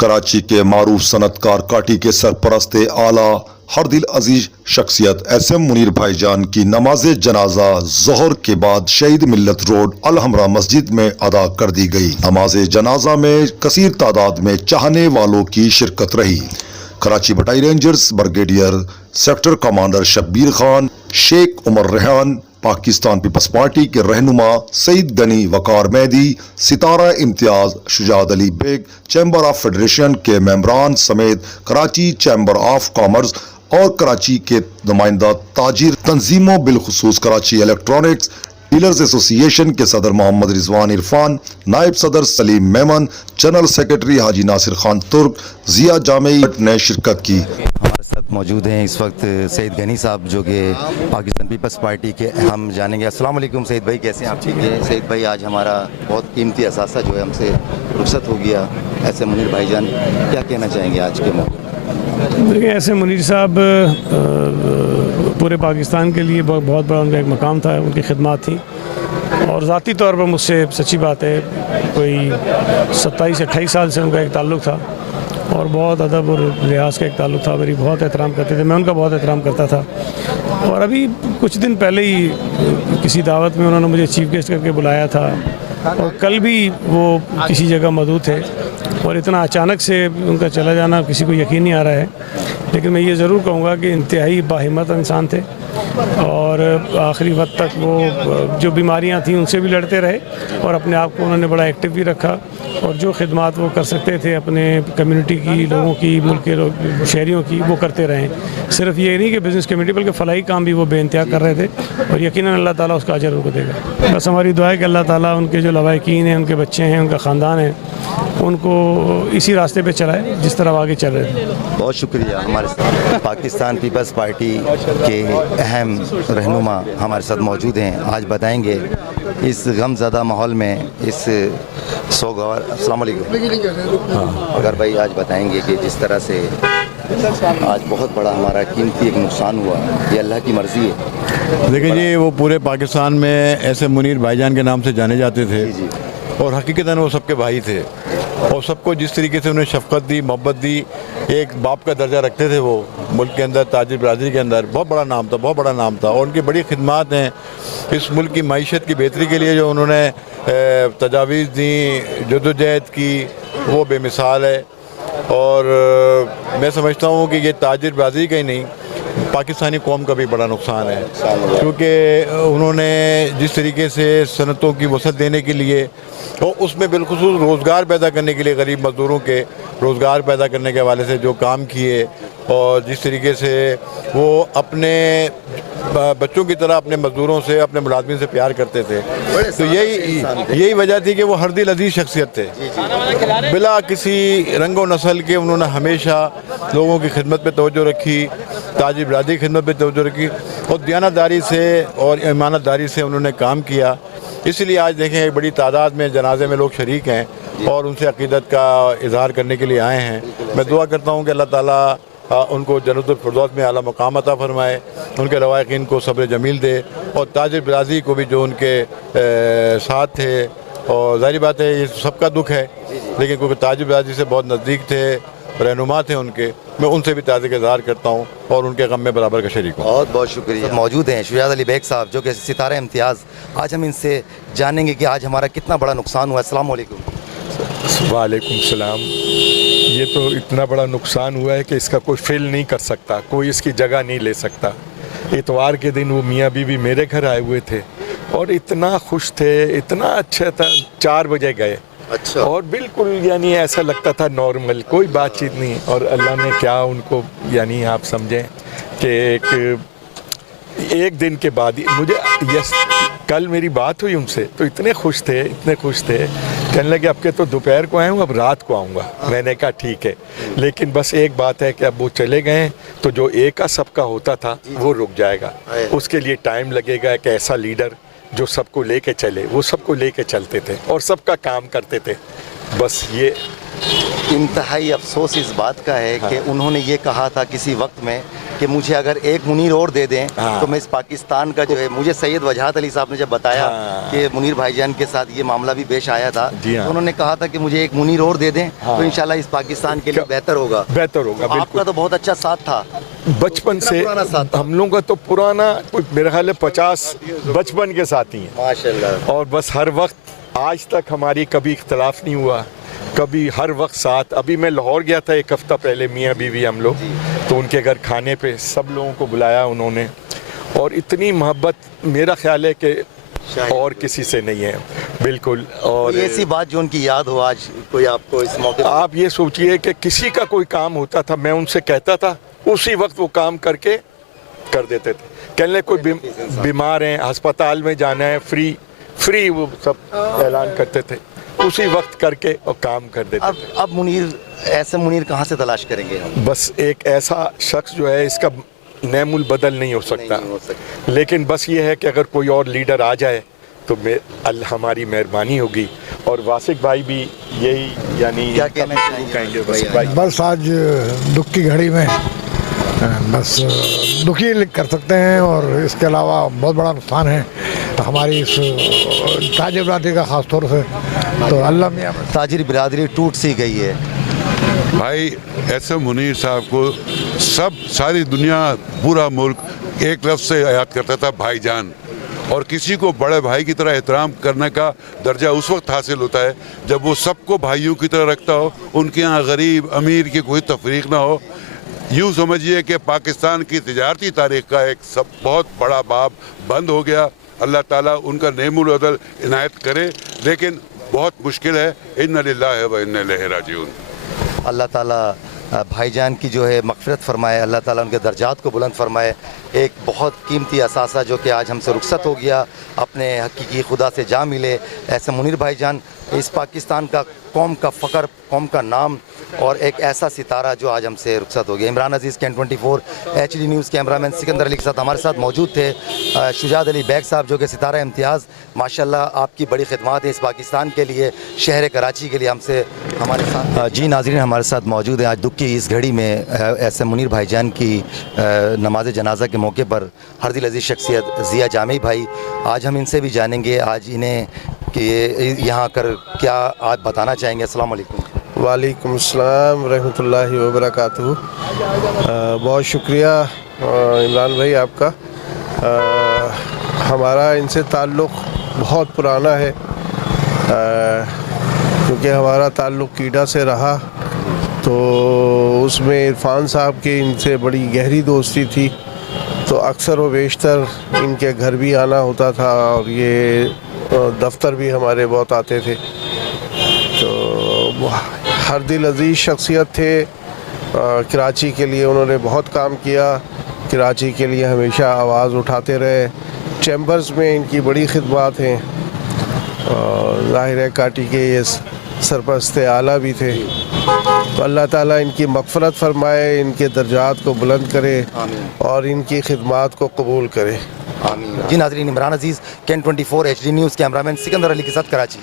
कराची के मारूफ सनतकार काटी के सरपरस्त आला हर दिल अजीज शख्सियत SM मुनीर भाईजान की नमाज जनाजा जोहर के बाद शहीद मिल्लत रोड अलहमरा मस्जिद में अदा कर दी गई। नमाज जनाजा में कसीर तादाद में चाहने वालों की शिरकत रही। कराची बटाई rangers brigadier sector commander Shabbir Khan, Sheikh Umar Rehan, Pakistan Peoples Party के रहनुमा Saeed Ghani Waqar Mehdi, Sitara Imtiaz, Shujaat Ali Baig, chamber of federation के मेंबरान समेत कराची चैम्बर ऑफ कॉमर्स और कराची के नुमाइंदा ताजिर तंजीमों बिलखुसूस कराची इलेक्ट्रॉनिक्स डीलर्स एसोसिएशन के सदर मोहम्मद रिजवान इरफान, नायब सदर सलीम मेमन, जनरल सेक्रेटरी हाजी नासिर खान तुर्क, जिया जामेई ने शिरकत की। हमारे साथ मौजूद हैं इस वक्त सईद गनी साहब जो कि पाकिस्तान पीपल्स पार्टी के हम जानेंगे। अस्सलाम वालेकुम सईद भाई, कैसे हैं आप? ठीक है सईद भाई, आज हमारा बहुत कीमती असासा जो है हमसे रुखसत हो गया। ऐसे मुनीर भाईजान क्या कहना चाहेंगे आज के मौके? देखिए, ऐसे मुनीर साहब पूरे पाकिस्तान के लिए बहुत बड़ा उनका एक मकाम था, उनकी खिदमत थी और ज़ाती तौर पर मुझसे सच्ची बात है कोई 27-28 साल से उनका एक ताल्लुक़ था और बहुत अदब और लिहाज का एक ताल्लुक़ था। मेरी बहुत एहतराम करते थे, मैं उनका बहुत एहतराम करता था। और अभी कुछ दिन पहले ही किसी दावत में उन्होंने मुझे चीफ गेस्ट करके बुलाया था और कल भी वो किसी जगह मौजूद थे और इतना अचानक से उनका चला जाना किसी को यकीन नहीं आ रहा है। लेकिन मैं ये ज़रूर कहूँगा कि इंतहाई बाहिम्मत इंसान थे और आखिरी वक्त तक वो जो बीमारियां थीं उनसे भी लड़ते रहे और अपने आप को उन्होंने बड़ा एक्टिव भी रखा और जो खिदमात वो कर सकते थे अपने कम्युनिटी की, लोगों की, मुल्क के शहरियों की, वो करते रहे। सिर्फ ये नहीं कि बिज़नेस कम्युनिटी बल्कि फलाही काम भी वो बेइंतहा कर रहे थे और यकीनन अल्लाह ताला उसका अजर उनको देगा। बस हमारी दुआ है कि अल्लाह ताला उनके जो लवाहिकीन हैं, उनके बच्चे हैं, उनका ख़ानदान है, उनको इसी रास्ते पे चलाए जिस तरह आगे चल रहे थे। बहुत शुक्रिया। हमारे साथ पाकिस्तान पीपल्स पार्टी के अहम रहनुमा हमारे साथ मौजूद हैं। आज बताएंगे इस गमज़दा माहौल में इस सोगवार। अस्सलाम वालेकुम। अगर भाई आज बताएंगे कि जिस तरह से आज बहुत बड़ा हमारा कीमती एक नुकसान हुआ, ये अल्लाह की मर्ज़ी है। देखिए जी, वो पूरे पाकिस्तान में ऐसे मुनीर भाईजान के नाम से जाने जाते थे और हकीकतन वो सबके भाई थे और सबको जिस तरीके से उन्हें शफ़क़त दी, मोहब्बत दी, एक बाप का दर्जा रखते थे वो मुल्क के अंदर, ताजिर बरादरी के अंदर बहुत बड़ा नाम था, बहुत बड़ा नाम था। और उनकी बड़ी खिदमत हैं इस मुल्क की मईशत की बेहतरी के लिए जो उन्होंने तजावीज़ दी, जदोजहद की, वो बेमिसाल है। और मैं समझता हूँ कि ये ताजिर बरादरी का ही नहीं, पाकिस्तानी कौम का भी बड़ा नुकसान है, क्योंकि उन्होंने जिस तरीके से सनतों की वसअत देने के लिए और उसमें बिलखुसूस रोज़गार पैदा करने के लिए, गरीब मज़दूरों के रोज़गार पैदा करने के हवाले से जो काम किए और जिस तरीके से वो अपने बच्चों की तरह अपने मज़दूरों से, अपने मुलाजमिन से प्यार करते थे, तो यही वजह थी कि वो हर दिल अजीज़ शख्सियत थे। बिला किसी रंग व नस्ल के उन्होंने हमेशा लोगों की खिदमत पे तवज्जो रखी, ताजिर बरादरी की खिदमत पे तवज्जो रखी और दयानतदारी से और ईमानतदारी से उन्होंने काम किया। इसलिए आज देखें एक बड़ी तादाद में जनाजे में लोग शरीक हैं और उनसे अक़ीदत का इजहार करने के लिए आए हैं। मैं दुआ करता हूँ कि अल्लाह ताला उनको जन्नतुल फिरदौस में आला मकाम अता फरमाए, उनके लवाहिकीन को सब्र जमील दे और ताजिर बरादरी को भी जो उनके साथ थे। और ज़ाहिर बात है ये सबका दुख है, लेकिन क्योंकि ताजिर बरादरी से बहुत नज़दीक थे, रहनुमा थे उनके, मैं उनसे भी ताज़े का इज़हार करता हूँ और उनके गम में बराबर का शरीक हूँ। बहुत बहुत शुक्रिया। मौजूद हैं शुजात अली बेग साहब जो कि सितारा इम्तियाज़। आज हम इनसे जानेंगे कि आज हमारा कितना बड़ा नुकसान हुआ। अस्सलाम वालेकुम। वालेकुम सलाम। ये तो इतना बड़ा नुकसान हुआ है कि इसका कोई फ़िल नहीं कर सकता, कोई इसकी जगह नहीं ले सकता। इतवार के दिन वो मियाँ बीवी मेरे घर आए हुए थे और इतना खुश थे, इतना अच्छा था। 4 बजे गए। अच्छा। और बिल्कुल यानी ऐसा लगता था नॉर्मल, कोई बातचीत नहीं। और अल्लाह ने क्या उनको यानी आप समझें कि एक दिन के बाद मुझे कल मेरी बात हुई उनसे तो इतने खुश थे, इतने खुश थे, कहने लगे अब के तो दोपहर को आया हूँ, अब रात को आऊँगा। मैंने कहा ठीक है, लेकिन बस एक बात है कि अब वो चले गए तो जो एक सबका होता था वो रुक जाएगा। उसके लिए टाइम लगेगा। एक ऐसा लीडर जो सबको लेके चले, वो सबको लेके चलते थे और सबका काम करते थे। बस ये इंतहाई अफसोस इस बात का है कि उन्होंने ये कहा था किसी वक्त में کہ مجھے اگر ایک منیر اور دے دیں ہاں۔ تو میں اس پاکستان کا جو ہے، مجھے سید وجاہت علی صاحب نے جب بتایا ہاں۔ کہ منیر بھائی جان کے ساتھ یہ معاملہ بھی پیش آیا تھا، جی ہاں۔ تو انہوں نے کہا تھا کہ مجھے ایک منیر اور دے دیں تو انشاءاللہ اس پاکستان کے لیے بہتر ہوگا. بہتر ہوگا. آپ کا بالکل تو بہت اچھا ساتھ تھا بچپن سے. پرانا ساتھ تھا. ہم لوگوں کا تو پرانا میرا خیال ہے 50 بچپن کے ساتھی ہیں. ماشاءاللہ. اور بس ہر وقت آج تک ہماری کبھی اختلاف نہیں ہوا, کبھی ہر وقت ساتھ. ابھی میں لاہور گیا تھا ایک ہفتہ پہلے, میاں بیوی ہم لوگ, تو ان کے گھر کھانے پہ سب لوگوں کو بلایا انہوں نے, اور اتنی محبت میرا خیال ہے کہ اور کسی سے نہیں ہے. بالکل. اور کوئی ایسی بات جو ان کی یاد ہو آج کوئی آپ کو اس موقع آپ یہ سوچئے کہ کسی کا کوئی کام ہوتا تھا, میں ان سے کہتا تھا, اسی وقت وہ کام کر دیتے تھے. کہنے لیں کوئی بیمار ہیں, ہسپتال میں جانا ہے, فری وہ سب اعلان کرتے تھے, اسی وقت کر کے اور کام کر دیتے تھے. اب منیر, ایسے منیر کہاں سے تلاش کریں گے ہم؟ بس ایک ایسا شخص جو ہے اس کا نعم البدل نہیں ہو سکتا, لیکن بس یہ ہے کہ اگر کوئی اور لیڈر آ جائے تو ہماری مہربانی ہوگی. اور واسق بھائی بھی یہی, یعنی کیا کہنا کہیں گے واسق بھائی؟ بس آج دکھ کی گھڑی میں بس دکھی کر سکتے ہیں, اور اس کے علاوہ بہت بڑا نقصان ہے ہماری اس تاجر برادری کا خاص طور سے. تو اللہ میاں تاجر برادری ٹوٹ سی گئی ہے. بھائی ایس ایم منیر صاحب کو ساری دنیا, پورا ملک ایک لفظ سے یاد کرتا تھا, بھائی جان. اور کسی کو بڑے بھائی کی طرح احترام کرنے کا درجہ اس وقت حاصل ہوتا ہے جب وہ سب کو بھائیوں کی طرح رکھتا ہو, ان کے یہاں غریب امیر کی کوئی تفریق نہ ہو. یوں سمجھیے کہ پاکستان کی تجارتی تاریخ کا ایک بہت بڑا باب بند ہو گیا. اللہ تعالیٰ ان کا نعم العدل عنایت کرے, لیکن بہت مشکل ہے. اِنَّ لِلَّهِ وَإِنَّ إِلَيْهِ رَاجِعُونَ. اللہ تعالیٰ بھائی جان کی جو ہے مغفرت فرمائے, اللہ تعالیٰ ان کے درجات کو بلند فرمائے. ایک بہت قیمتی اثاثہ جو کہ آج ہم سے رخصت ہو گیا, اپنے حقیقی خدا سے جا ملے. ایسے منیر بھائی جان اس پاکستان کا, قوم کا فخر, قوم کا نام, اور ایک ایسا ستارہ جو آج ہم سے رخصت ہو گیا. عمران عزیز, کین 24 HD news cameraman Sikandar Ali کے ساتھ ہمارے ساتھ موجود تھے شجاعت علی بیگ صاحب, جو کہ ستارہ امتیاز. ماشاءاللہ آپ کی بڑی خدمات ہیں اس پاکستان کے لیے, شہر کراچی کے لیے. ہم سے ہمارے ساتھ جی ناظرین ہمارے ساتھ موجود ہیں آج دکھ کی اس گھڑی میں. ایس ایم منیر بھائی جان کی نماز جنازہ کے موقع پر ہر دل عزیز شخصیت ضیا جامعی بھائی, آج ہم ان سے بھی جانیں گے آج انہیں کہ یہاں کر کیا آپ بتانا چاہیں گے. السلام علیکم. وعلیکم السلام رحمۃ اللہ وبرکاتہ. بہت شکریہ عمران بھائی آپ کا. ہمارا ان سے تعلق بہت پرانا ہے, کیونکہ ہمارا تعلق کیڈا سے رہا, تو اس میں عرفان صاحب کی ان سے بڑی گہری دوستی تھی. تو اکثر و بیشتر ان کے گھر بھی آنا ہوتا تھا, اور یہ دفتر بھی ہمارے بہت آتے تھے. تو ہر دل عزیز شخصیت تھے. کراچی کے لیے انہوں نے بہت کام کیا, کراچی کے لیے ہمیشہ آواز اٹھاتے رہے. چیمبرز میں ان کی بڑی خدمات ہیں, اور ظاہر ہے کاٹی کے یہ سرپرست اعلیٰ بھی تھے. تو اللہ تعالیٰ ان کی مغفرت فرمائے, ان کے درجات کو بلند کرے, اور ان کی خدمات کو قبول کرے. آمین. جی ناظرین, عمران عزیز, کین 24 HD news cameraman Sikandar Ali کے ساتھ کراچی.